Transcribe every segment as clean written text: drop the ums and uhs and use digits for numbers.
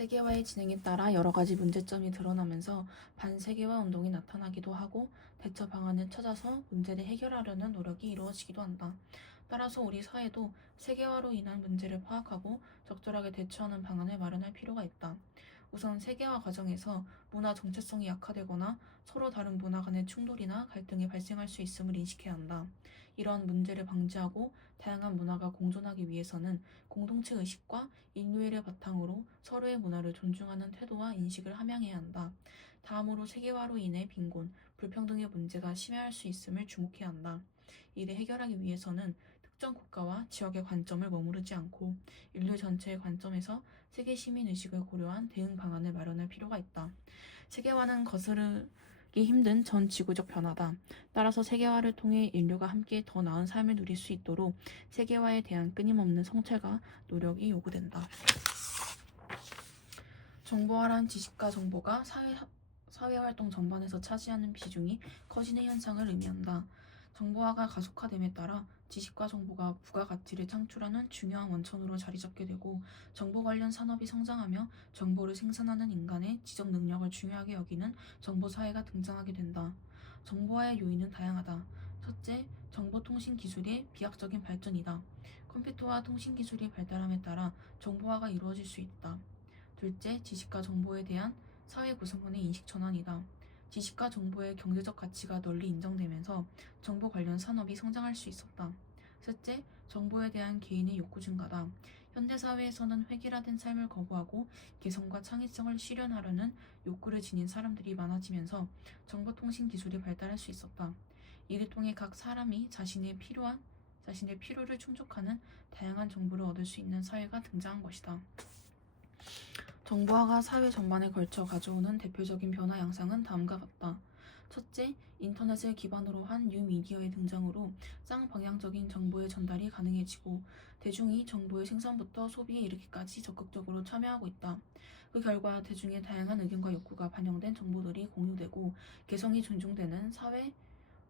세계화의 진행에 따라 여러 가지 문제점이 드러나면서 반세계화 운동이 나타나기도 하고 대처 방안을 찾아서 문제를 해결하려는 노력이 이루어지기도 한다. 따라서 우리 사회도 세계화로 인한 문제를 파악하고 적절하게 대처하는 방안을 마련할 필요가 있다. 우선 세계화 과정에서 문화 정체성이 약화되거나 서로 다른 문화 간의 충돌이나 갈등이 발생할 수 있음을 인식해야 한다. 이러한 문제를 방지하고 다양한 문화가 공존하기 위해서는 공동체 의식과 인류애를 바탕으로 서로의 문화를 존중하는 태도와 인식을 함양해야 한다. 다음으로 세계화로 인해 빈곤, 불평등의 문제가 심해할 수 있음을 주목해야 한다. 이를 해결하기 위해서는 특정 국가와 지역의 관점을 머무르지 않고 인류 전체의 관점에서 세계 시민 의식을 고려한 대응 방안을 마련할 필요가 있다. 세계화는 거스르기 힘든 전 지구적 변화다. 따라서 세계화를 통해 인류가 함께 더 나은 삶을 누릴 수 있도록 세계화에 대한 끊임없는 성찰과 노력이 요구된다. 정보화란 지식과 정보가 사회활동 전반에서 차지하는 비중이 커지는 현상을 의미한다. 정보화가 가속화됨에 따라 지식과 정보가 부가가치를 창출하는 중요한 원천으로 자리잡게 되고 정보 관련 산업이 성장하며 정보를 생산하는 인간의 지적 능력을 중요하게 여기는 정보사회가 등장하게 된다. 정보화의 요인은 다양하다. 첫째, 정보통신 기술의 비약적인 발전이다. 컴퓨터와 통신기술이 발달함에 따라 정보화가 이루어질 수 있다. 둘째, 지식과 정보에 대한 사회 구성원의 인식 전환이다. 지식과 정보의 경제적 가치가 널리 인정되면서 정보 관련 산업이 성장할 수 있었다. 셋째, 정보에 대한 개인의 욕구 증가다. 현대사회에서는 획일화된 삶을 거부하고 개성과 창의성을 실현하려는 욕구를 지닌 사람들이 많아지면서 정보통신 기술이 발달할 수 있었다. 이를 통해 각 사람이 자신의 필요를 충족하는 다양한 정보를 얻을 수 있는 사회가 등장한 것이다. 정보화가 사회 전반에 걸쳐 가져오는 대표적인 변화 양상은 다음과 같다. 첫째, 인터넷을 기반으로 한 뉴미디어의 등장으로 쌍방향적인 정보의 전달이 가능해지고 대중이 정보의 생산부터 소비에 이르기까지 적극적으로 참여하고 있다. 그 결과 대중의 다양한 의견과 욕구가 반영된 정보들이 공유되고 개성이 존중되는 사회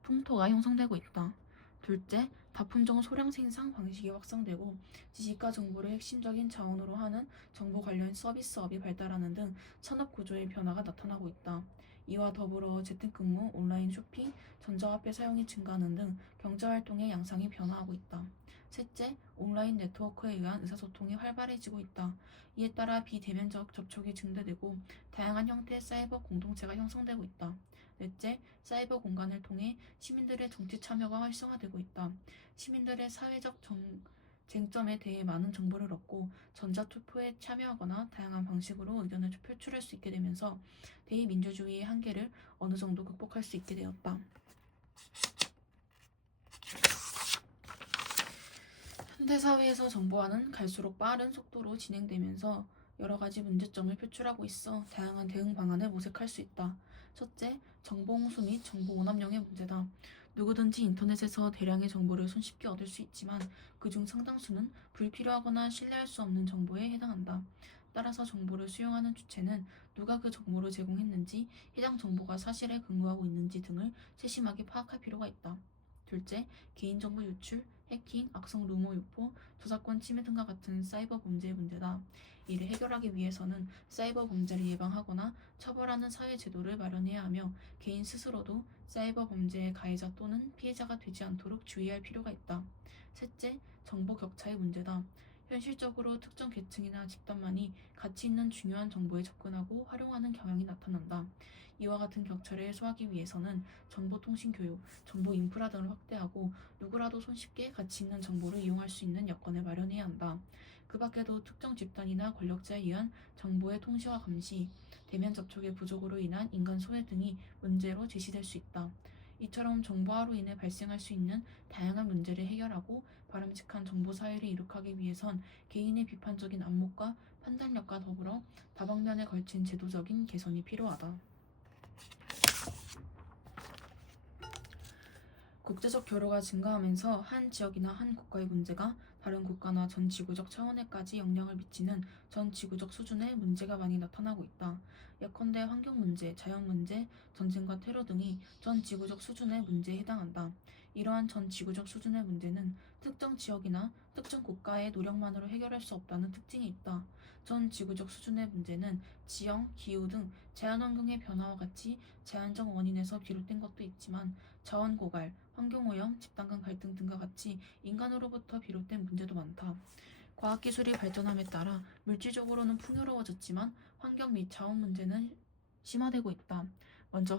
풍토가 형성되고 있다. 둘째, 다품종 소량 생산 방식이 확산되고 지식과 정보를 핵심적인 자원으로 하는 정보 관련 서비스업이 발달하는 등 산업 구조의 변화가 나타나고 있다. 이와 더불어 재택근무, 온라인 쇼핑, 전자화폐 사용이 증가하는 등 경제활동의 양상이 변화하고 있다. 셋째, 온라인 네트워크에 의한 의사소통이 활발해지고 있다. 이에 따라 비대면적 접촉이 증대되고 다양한 형태의 사이버 공동체가 형성되고 있다. 넷째, 사이버 공간을 통해 시민들의 정치 참여가 활성화되고 있다. 시민들의 사회적 쟁점에 대해 많은 정보를 얻고 전자투표에 참여하거나 다양한 방식으로 의견을 표출할 수 있게 되면서 대의민주주의의 한계를 어느 정도 극복할 수 있게 되었다. 현대사회에서 정보화는 갈수록 빠른 속도로 진행되면서 여러 가지 문제점을 표출하고 있어 다양한 대응 방안을 모색할 수 있다. 첫째, 정보 홍수 및 정보 오남용의 문제다. 누구든지 인터넷에서 대량의 정보를 손쉽게 얻을 수 있지만 그중 상당수는 불필요하거나 신뢰할 수 없는 정보에 해당한다. 따라서 정보를 수용하는 주체는 누가 그 정보를 제공했는지, 해당 정보가 사실에 근거하고 있는지 등을 세심하게 파악할 필요가 있다. 둘째, 개인정보 유출, 해킹, 악성 루머 유포, 저작권 침해 등과 같은 사이버 범죄의 문제다. 이를 해결하기 위해서는 사이버 범죄를 예방하거나 처벌하는 사회 제도를 마련해야 하며 개인 스스로도 사이버 범죄의 가해자 또는 피해자가 되지 않도록 주의할 필요가 있다. 셋째, 정보 격차의 문제다. 현실적으로 특정 계층이나 집단만이 가치 있는 중요한 정보에 접근하고 활용하는 경향이 나타난다. 이와 같은 격차를 해소하기 위해서는 정보통신 교육, 정보 인프라 등을 확대하고 누구라도 손쉽게 가치 있는 정보를 이용할 수 있는 여건을 마련해야 한다. 그 밖에도 특정 집단이나 권력자에 의한 정보의 통시와 감시, 대면 접촉의 부족으로 인한 인간 소외 등이 문제로 제시될 수 있다. 이처럼 정보화로 인해 발생할 수 있는 다양한 문제를 해결하고 바람직한 정보사회를 이룩하기 위해선 개인의 비판적인 안목과 판단력과 더불어 다방면에 걸친 제도적인 개선이 필요하다. 국제적 교류가 증가하면서 한 지역이나 한 국가의 문제가 다른 국가나 전 지구적 차원에까지 영향을 미치는 전 지구적 수준의 문제가 많이 나타나고 있다. 예컨대 환경 문제, 자연 문제, 전쟁과 테러 등이 전 지구적 수준의 문제에 해당한다. 이러한 전 지구적 수준의 문제는 특정 지역이나 특정 국가의 노력만으로 해결할 수 없다는 특징이 있다. 전 지구적 수준의 문제는 지형, 기후 등 자연환경의 변화와 같이 자연적 원인에서 비롯된 것도 있지만 자원 고갈, 환경오염, 집단 간 갈등 등과 같이 인간으로부터 비롯된 문제도 많다. 과학기술이 발전함에 따라 물질적으로는 풍요로워졌지만 환경 및 자원 문제는 심화되고 있다. 먼저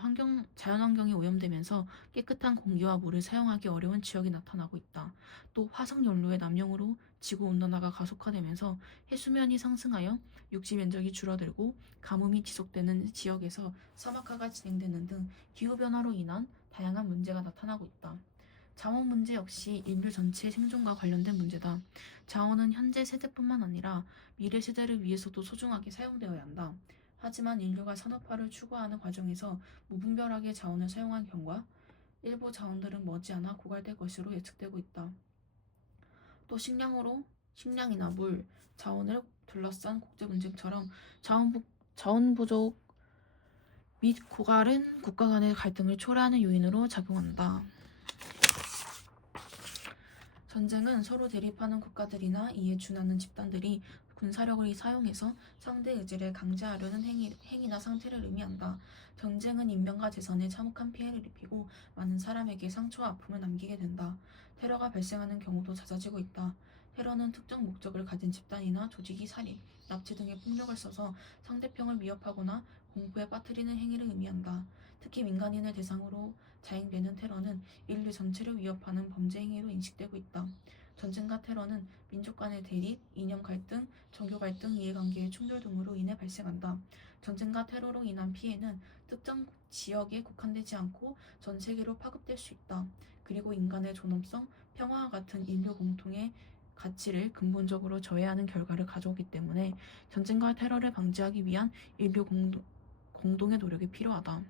자연환경이 오염되면서 깨끗한 공기와 물을 사용하기 어려운 지역이 나타나고 있다. 또 화석연료의 남용으로 지구온난화가 가속화되면서 해수면이 상승하여 육지 면적이 줄어들고 가뭄이 지속되는 지역에서 사막화가 진행되는 등 기후변화로 인한 다양한 문제가 나타나고 있다. 자원 문제 역시 인류 전체의 생존과 관련된 문제다. 자원은 현재 세대뿐만 아니라 미래 세대를 위해서도 소중하게 사용되어야 한다. 하지만 인류가 산업화를 추구하는 과정에서 무분별하게 자원을 사용한 경우가 일부 자원들은 머지않아 고갈될 것으로 예측되고 있다. 또 식량이나 물, 자원을 둘러싼 국제 분쟁처럼 자원 부족 및 고갈은 국가 간의 갈등을 초래하는 요인으로 작용한다. 전쟁은 서로 대립하는 국가들이나 이에 준하는 집단들이 군사력을 사용해서 상대 의지를 강제하려는 행위나 상태를 의미한다. 전쟁은 인명과 재산에 참혹한 피해를 입히고 많은 사람에게 상처와 아픔을 남기게 된다. 테러가 발생하는 경우도 잦아지고 있다. 테러는 특정 목적을 가진 집단이나 조직이 살인, 납치 등의 폭력을 써서 상대편을 위협하거나 공포에 빠뜨리는 행위를 의미한다. 특히 민간인을 대상으로 자행되는 테러는 인류 전체를 위협하는 범죄 행위로 인식되고 있다. 전쟁과 테러는 민족 간의 대립, 이념 갈등, 종교 갈등, 이해관계의 충돌 등으로 인해 발생한다. 전쟁과 테러로 인한 피해는 특정 지역에 국한되지 않고 전 세계로 파급될 수 있다. 그리고 인간의 존엄성, 평화와 같은 인류 공통의 가치를 근본적으로 저해하는 결과를 가져오기 때문에 전쟁과 테러를 방지하기 위한 인류 공동의 노력이 필요하다.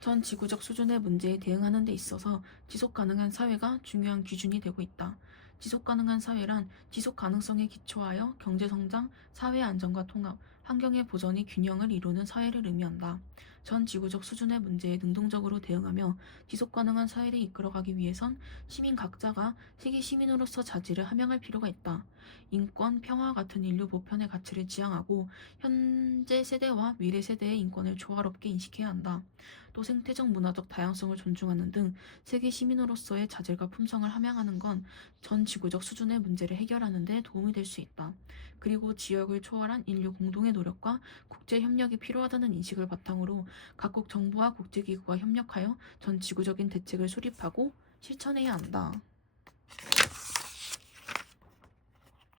전 지구적 수준의 문제에 대응하는 데 있어서 지속가능한 사회가 중요한 기준이 되고 있다. 지속가능한 사회란 지속 가능성에 기초하여 경제성장, 사회 안정과 통합, 환경의 보전이 균형을 이루는 사회를 의미한다. 전 지구적 수준의 문제에 능동적으로 대응하며 지속가능한 사회를 이끌어가기 위해선 시민 각자가 세계 시민으로서 자질을 함양할 필요가 있다. 인권, 평화와 같은 인류 보편의 가치를 지향하고 현재 세대와 미래 세대의 인권을 조화롭게 인식해야 한다. 또 생태적 문화적 다양성을 존중하는 등 세계 시민으로서의 자질과 품성을 함양하는 건 전 지구적 수준의 문제를 해결하는 데 도움이 될 수 있다. 그리고 지역을 초월한 인류 공동의 노력과 국제 협력이 필요하다는 인식을 바탕으로 각국 정부와 국제기구가 협력하여 전 지구적인 대책을 수립하고 실천해야 한다.